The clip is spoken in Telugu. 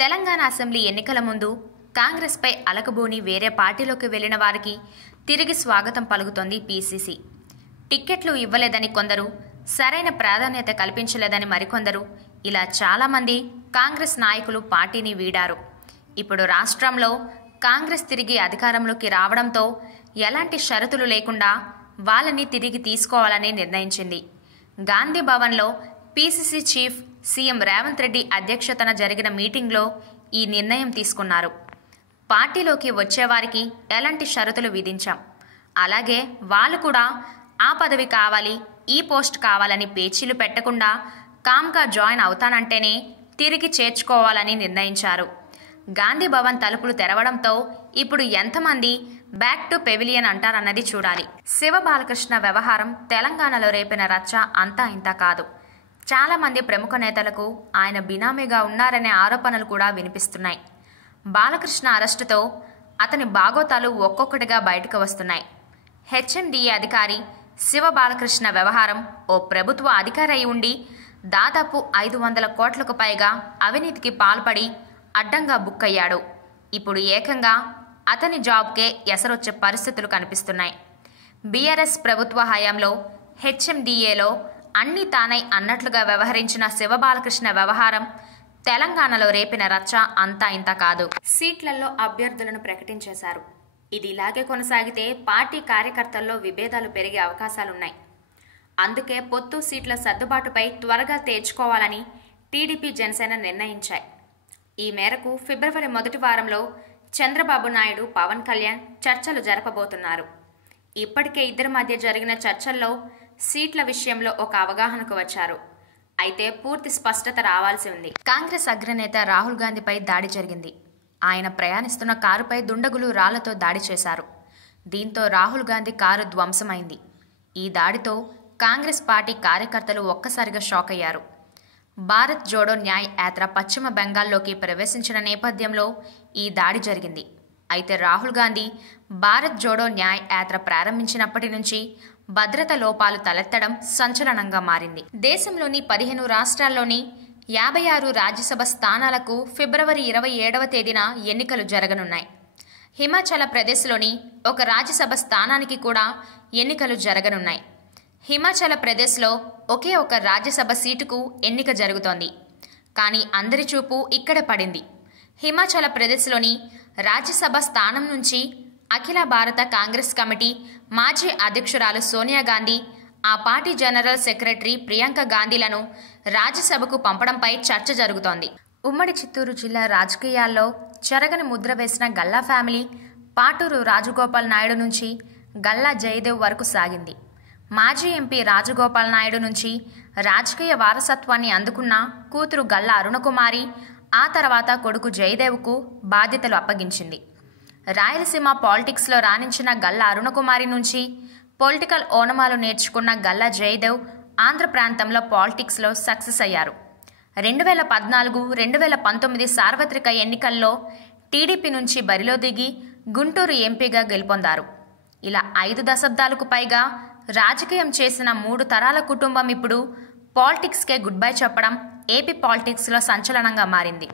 తెలంగాణ అసెంబ్లీ ఎన్నికల ముందు కాంగ్రెస్పై అలకబోని వేరే పార్టీలోకి వెళ్లిన వారికి తిరిగి స్వాగతం పలుకుతోంది పీసీసీ. టిక్కెట్లు ఇవ్వలేదని కొందరు, సరైన ప్రాధాన్యత కల్పించలేదని మరికొందరు, ఇలా చాలామంది కాంగ్రెస్ నాయకులు పార్టీని వీడారు. ఇప్పుడు రాష్ట్రంలో కాంగ్రెస్ తిరిగి అధికారంలోకి రావడంతో ఎలాంటి షరతులు లేకుండా వాళ్ళని తిరిగి తీసుకోవాలని నిర్ణయించింది. గాంధీ భవన్లో PCC chief CM Revanth Reddy అధ్యక్షతన జరిగిన మీటింగ్లో ఈ నిర్ణయం తీసుకున్నారు. పార్టీలోకి వచ్చేవారికి ఎలాంటి షరతులు విధించాం, అలాగే వాళ్ళు కూడా ఆ పదవి కావాలి, ఈ పోస్ట్ కావాలని పేచీలు పెట్టకుండా కామ్గా జాయిన్ అవుతానంటేనే తిరిగి చేర్చుకోవాలని నిర్ణయించారు. గాంధీ భవన్ తలుపులు తెరవడంతో ఇప్పుడు ఎంతమంది బ్యాక్ టు పెవిలియన్ అంటారన్నది చూడాలి. శివ బాలకృష్ణ వ్యవహారం తెలంగాణలో రేపిన రచ్చ అంతా ఇంత కాదు. చాలామంది ప్రముఖ నేతలకు ఆయన బినామీగా ఉన్నారనే ఆరోపణలు కూడా వినిపిస్తున్నాయి. బాలకృష్ణ అరెస్టుతో అతని బాగోతాలు ఒక్కొక్కటిగా బయటకు వస్తున్నాయి. హెచ్ఎండిఏ అధికారి శివ బాలకృష్ణ వ్యవహారం ఓ ప్రభుత్వ అధికారి అయి ఉండి దాదాపు 500 కోట్లకు పైగా అవినీతికి పాల్పడి అడ్డంగా బుక్ అయ్యాడు. ఇప్పుడు ఏకంగా అతని జాబ్కే ఎసరొచ్చే పరిస్థితులు కనిపిస్తున్నాయి. బీఆర్ఎస్ ప్రభుత్వ హయాంలో హెచ్ఎండిఏలో అన్నీ తానై అన్నట్లుగా వ్యవహరించిన శివ బాలకృష్ణ వ్యవహారం తెలంగాణలో రేపిన రచ్చ అంతా ఇంత కాదు. సీట్లలో అభ్యర్థులను ప్రకటించేశారు. ఇది ఇలాగే కొనసాగితే పార్టీ కార్యకర్తల్లో విభేదాలు పెరిగే అవకాశాలున్నాయి. అందుకే పొత్తు సీట్ల సర్దుబాటుపై త్వరగా తేల్చుకోవాలని టీడీపీ, జనసేన నిర్ణయించాయి. ఈ మేరకు ఫిబ్రవరి మొదటి వారంలో చంద్రబాబు నాయుడు, పవన్ కళ్యాణ్ చర్చలు జరపబోతున్నారు. ఇప్పటికే ఇద్దరి మధ్య జరిగిన చర్చల్లో సీట్ల విషయంలో ఒక అవగాహనకు వచ్చారు. అయితే పూర్తి స్పష్టత రావాల్సి ఉంది. కాంగ్రెస్ అగ్రనేత రాహుల్ గాంధీపై దాడి జరిగింది. ఆయన ప్రయాణిస్తున్న కారుపై దుండగులు రాళ్లతో దాడి చేశారు. దీంతో రాహుల్ గాంధీ కారు ధ్వంసమైంది. ఈ దాడితో కాంగ్రెస్ పార్టీ కార్యకర్తలు ఒక్కసారిగా షాక్ అయ్యారు. భారత్ జోడో న్యాయ్ యాత్ర పశ్చిమ బెంగాల్లోకి ప్రవేశించిన నేపథ్యంలో ఈ దాడి జరిగింది. అయితే రాహుల్ గాంధీ భారత్ జోడో న్యాయ్ యాత్ర ప్రారంభించినప్పటి నుంచి భద్రత లోపాలు తలెత్తడం సంచలనంగా మారింది. దేశంలోని 15 రాష్ట్రాల్లోని 56 రాజ్యసభ స్థానాలకు ఫిబ్రవరి 27వ తేదీన ఎన్నికలు జరగనున్నాయి. హిమాచల ప్రదేశ్లోని ఒక రాజ్యసభ స్థానానికి కూడా ఎన్నికలు జరగనున్నాయి. హిమాచల ప్రదేశ్లో ఒకే ఒక రాజ్యసభ సీటుకు ఎన్నిక జరుగుతోంది. కానీ అందరి చూపు ఇక్కడే పడింది. హిమాచల ప్రదేశ్లోని రాజ్యసభ స్థానం నుంచి అఖిల భారత కాంగ్రెస్ కమిటీ మాజీ అధ్యక్షురాలు సోనియా గాంధీ, ఆ పార్టీ జనరల్ సెక్రటరీ ప్రియాంక గాంధీలను రాజ్యసభకు పంపడంపై చర్చ జరుగుతోంది. ఉమ్మడి చిత్తూరు జిల్లా రాజకీయాల్లో చెరగని ముద్ర వేసిన గల్లా ఫ్యామిలీ పాటూరు రాజగోపాల్ నాయుడు నుంచి గల్లా జయదేవ్ వరకు సాగింది. మాజీ ఎంపీ రాజగోపాల్ నాయుడు నుంచి రాజకీయ వారసత్వాన్ని అందుకున్న కూతురు గల్లా అరుణకుమారి ఆ తర్వాత కొడుకు జయదేవ్కు బాధ్యతలు అప్పగించింది. రాయలసీమ పాలిటిక్స్లో రాణించిన గల్లా అరుణకుమారి నుంచి పొలిటికల్ ఓనమాలు నేర్చుకున్న గల్లా జయదేవ్ ఆంధ్ర ప్రాంతంలో పాలిటిక్స్లో సక్సెస్ అయ్యారు. 2014, 2019 సార్వత్రిక ఎన్నికల్లో టీడీపీ నుంచి బరిలో దిగి గుంటూరు ఎంపీగా గెలుపొందారు. ఇలా 5 దశాబ్దాలకు పైగా రాజకీయం చేసిన 3 తరాల కుటుంబం ఇప్పుడు పాలిటిక్స్కే గుడ్ బై చెప్పడం ఏపీ పాలిటిక్స్లో సంచలనంగా మారింది.